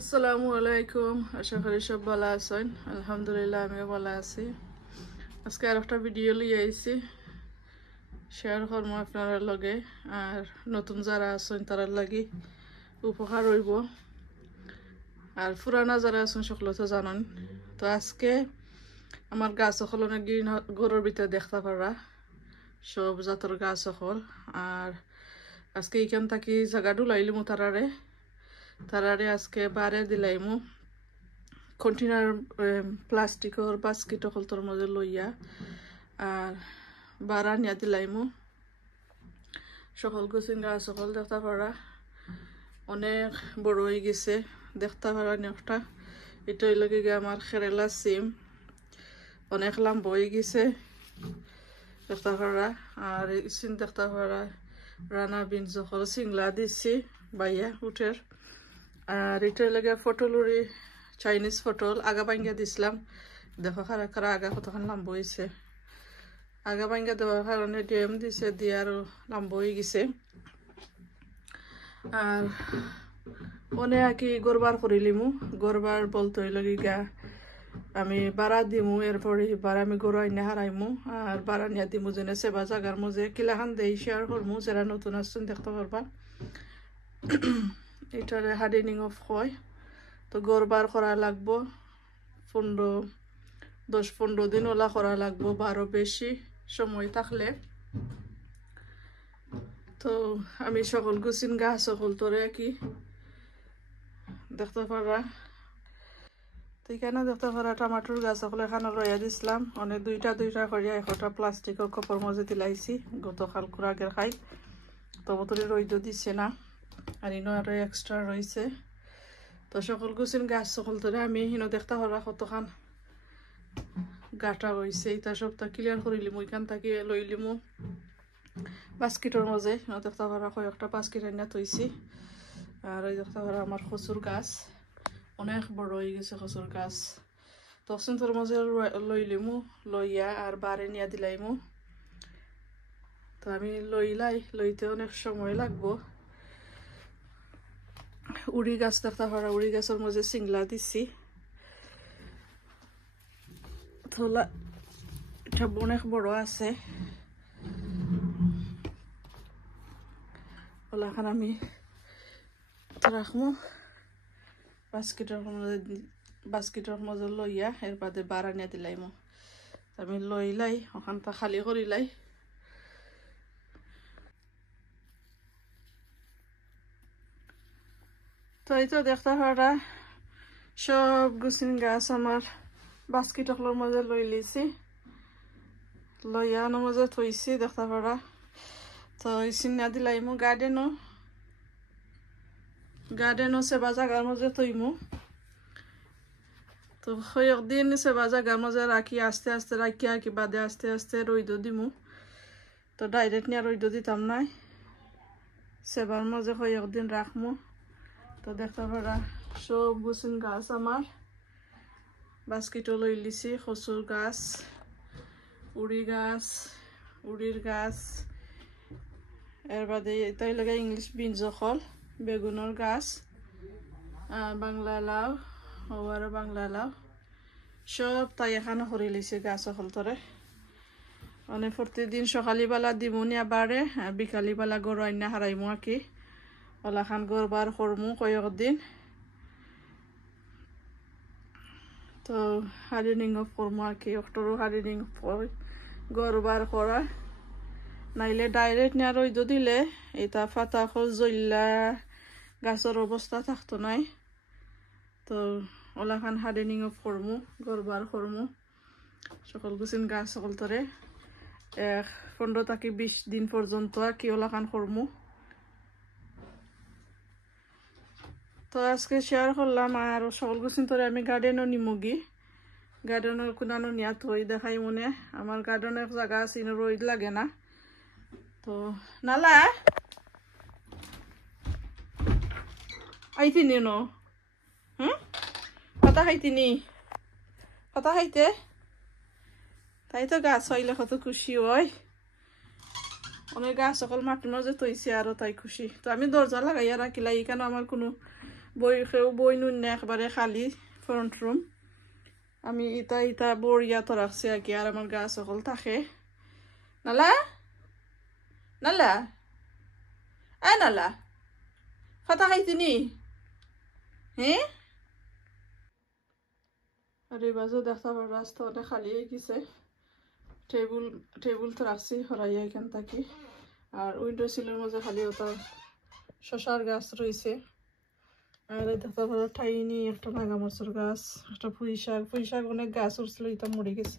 আসসালামু আলাইকুম, আশা করি সব ভালো আছেন। আলহামদুলিল্লাহ আমিও ভালো আছি। আজকে আর একটা ভিডিও লিয়ে আইছি, শেয়ার করবো আপনারা লগে। আর নতুন যারা আছেন তারার লাগি উপকার হইব, আর পুরানা যারা আছেন সকলে তো জানেন। তো আজকে আমার গাছ সকল অনেক ঘরের ভিতরে দেখতে পারা সব জাতের গাছ সকল। আর আজকে এখান থাকি জায়গা ডুলাইলিমু তারারে আজকে বারে দিলাইমু কন্টেনার প্লাস্টিকর বাস্কেট সকলতর মধ্যে লইয়া আর বারা নিয়া দিলাইমু। সকল গছিন গাছ সকল দেখতে পারা অনেক বড় হয়ে গেছে, দেখতে পারা অনেকটা। এটা লগে গিয়ে আমার কেরালা সিম অনেক লম্বা হয়ে গেছে দেখতে পারা। আর সিম দেখতে পারা রানা বিন সকল সিংলা দিচ্ছি বাইয়া উঠের। আর এটা লাগে ফটলুরি চাইনিজ ফটল আগা ভাঙ্গা দিছিলাম, দেখো খারা খারা আগা কতক্ষণ লম্বা হয়েছে। আগা ভাঙ্গা দেওয়ার কারণে ডিএম দিছে দিয়ে আরো লম্বা হয়ে গেছে। আর অনেক আর কি গরবার করিলিমু, গরবার বলতে হইলে গা আমি বাড়া দিমু, এরপরে বাড়া আমি গরু আইনে হারাইমু আর বাড়া নিয়ে দিমু যেনে সেবা জাগার মধ্যে কিলাখান দেই শেয়ার করমু। যারা নতুন আসছেন দেখতে পারবা। এটারে হার্ডেনিং অফ হয়। তো গরবার করা লাগবো 10-15 দিন ওলা করা লাগবো, বারো বেশি সময় থাকলে। তো আমি সকল গুছিন গাছ সকল তোরে কি দেখতে পারা। তো এখানে দেখতে পারা টমাটোর গাছ সকল এখানে রইয়া দিছিলাম, অনেক দুইটা করিয়া একটা প্লাস্টিকের কপর মজে দিলাইছি গতকাল আগের খাই। তবু তোরে রইদ দিচ্ছে না, আর ইনো আরো এক্সট্রা রয়েছে। তো সকল গুছিন গাছ সকল তোরে আমি ইনো দেখতে পারা কতখান গাটা হয়েছে। এটা সবটা ক্লিয়ার করিলিমু, এখান থেকে লইলিমু বাস্কেটের মাঝে দেখতে পারা কয়েকটা বাস্কেট আনিয়া থইছি। আর এই দেখতে পারা আমার কচুর গাছ অনেক বড় হয়ে গেছে কচুর গাছ। তখন তোর মাঝে লইলিমু, লইয়া আর বারে নিয়া দিলাইমু। তো আমি লইতে অনেক সময় লাগবো। উড়ি গাছ দেখতে পারা, উড়ি গাছের মাঝে সিংলা দিছি। থোলা এটা অনেক বড় আছে, ওলাখান আমি রাখবো বাস্কেটের মধ্যে লইয়া এর বাদে বাড়া নিয়ে দিলাইমু। আমি লইলাই ওখানটা খালি করিলাই। তো এই তো দেখতে পারা সব গুছিন গাছ আমার বাস্কেটগুলোর মধ্যে লই লিছি, লইয়া মাঝে থইছি দেখতে পারা। তো চিনা দিলাইমু গার্ডেনও সেবা জাগার মাঝে থইমু। তো কয়েকদিন সেবা জাগার মাঝে রাখি আস্তে আস্তে রাখিয়া কি বাদে আস্তে আস্তে রইদ দিমু। তো ডাইরেক্ট নিয়ে রইদ দিতাম নাই, সেবার মাঝে কয়েকদিন রাখমু। তো দেখতে পারা সব গুছিন গাছ আমার বাস্কেটও লই লিছি। কচুর গাছ, উড়ির গাছ, এর বাদে তাই লাগে ইংলিশ বিন জখল, বেগুনের গাছ, বাংলা লাউ আর বাংলা লাউ সব তাই এখানে করে লিছে গাছ সকল তরে। মানে প্রতিদিন সকালবেলা দিমুনিয়া বাড়ে আর বিকালিবেলা গরু আইনা হারাইমু আর কি। ওলাখান গরবার করমু কয়েকদিন। তো হার্ডেনিং অফ করমু আর কি, অক্টোর হার্ডেনিং গরবার করা নাইলে ডাইরেক্ট নিয়ে রইদ দিলে এটা ফাতা জ্বললা গাছের অবস্থা থাকতো নাই। তো ওলাখান হার্ডেনিং অফ করমু গরবার করমু সকল গুছিন গাছ সকল তরে 15 থেকে 20 দিন পর্যন্ত আর কি ওলাখান করমু। তো আজকে শেয়ার করলাম। আর সকল গুছিন তরে আমি গার্ডেনও নিমুগি, গার্ডেনের কোনানো নিয়া থই দেখাই মনে আমার গার্ডেনের জায়গা আছে রোদ লাগে না। তো নালা আইতিনি ন পাতা খাইতে তাই তো গাছ হইলে কত খুশি হয়। অনেক গাছ সকল মাটির মাঝে তৈছে আরো তাই খুশি। তো আমি দরজা লাগাইয়া রাখিলাই, এখানে আমার কোনো বই নুন না একবারে খালি ফ্রন্ট রুম আমি ইটা বড়িয়া তো রাখছি আর কি আর আমার গাছ সকল থাকে নালা নালা নালা ফাটা খাইছি নি হ্যাঁ আর এই বাজে দেখতে পাবো রাস্তা অনেক খালি হয়ে গেছে টেবিল তো রাখছি হরাইয়া এখান থাকি আর উইন্ডো সিলের মধ্যে খালি ওটা শশার গাছ রয়েছে আর দেখতে পাবো ঠাইনি একটা নাগামরচুর গাছ একটা পুঁই শাক অনেক গাছ উঠছিল এটা মরে গেছে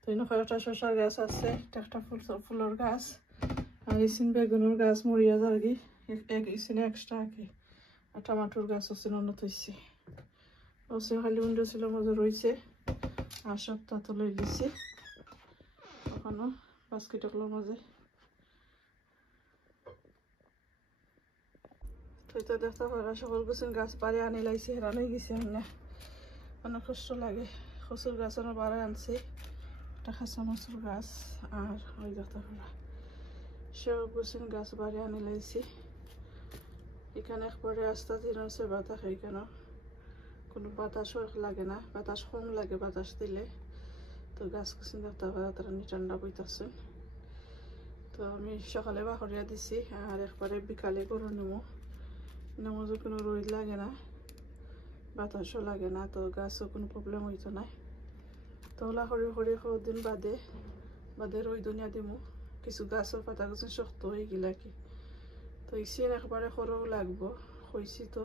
তো এখানে একটা শশার গাছ আছে একটা ফুলের গাছ আর ইসিন বেগুনের গাছ মরিয়া যার কি ইসিনে এক্সট্রা আঁকে আর টমাটোর গাছ আছে অন্য থইছে ওসে খালি উইন্ডো সিলের মধ্যে রয়েছে আর সবটা তো লই গেছি ওখানে বাস্কেটগুলোর মাঝে তো দেখতে পারা সকল কিছু গাছ পাড়ে আনি লাইছি হেরান হয়ে গেছে না অনেক কষ্ট লাগে কচুর গাছ অনেক বাড়ায় আনছি একটা খাসা মসুর গাছ আর ওই দেখতে পারা সব কিছু গাছ বাড়ি আনি লাইছি এখানে একবারে রাস্তা দিন সেবা থাকে এখানে কোনো বাতাসও লাগে না বাতাস কম লাগে বাতাস দিলে তো গাছ কিছু দেখতে পারা তারা ঠান্ডা বইতেছে তো আমি সকালে বাহরিয়া দিছি আর একবারে বিকালে গরু নেমো কোনো রোদ লাগে না বাতাসও লাগে না তো গাছও কোনো প্রবলেম হইতো না তো ওলা হরি দিন বাদে রোদ দুনিয়া দিমু কিছু গাছের পাতা কিছু শক্ত হয়ে গেলা কি তো ইসিন একবারে সরু লাগবো হয়েছি তো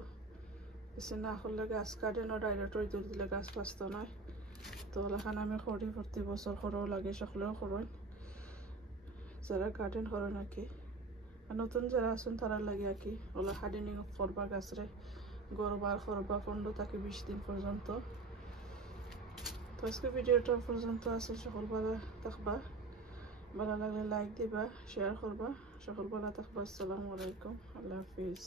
ইসে না করলে গাছ কাটে না ডাইরেক্ট রোদ দিলে গাছ বাঁচত নয় তো ওলাখান আমি খড়ি প্রতি বছর সরু লাগে সকলেও খরণ যারা গার্ডেন করেন আর কি আর নতুন যারা আছেন তারা লাগে আর কি ওলা হার্ডেনিং করবা গাছরে গড়বার করবা 15 থেকে 20 দিন পর্যন্ত তো আজকে ভিডিওটা পর্যন্ত আছে সকল ভালো থাকবা ভালো লাগলে লাইক দিবা শেয়ার করবা সকল ভালো থাকবা আসসালামু আলাইকুম আল্লাহ হাফিজ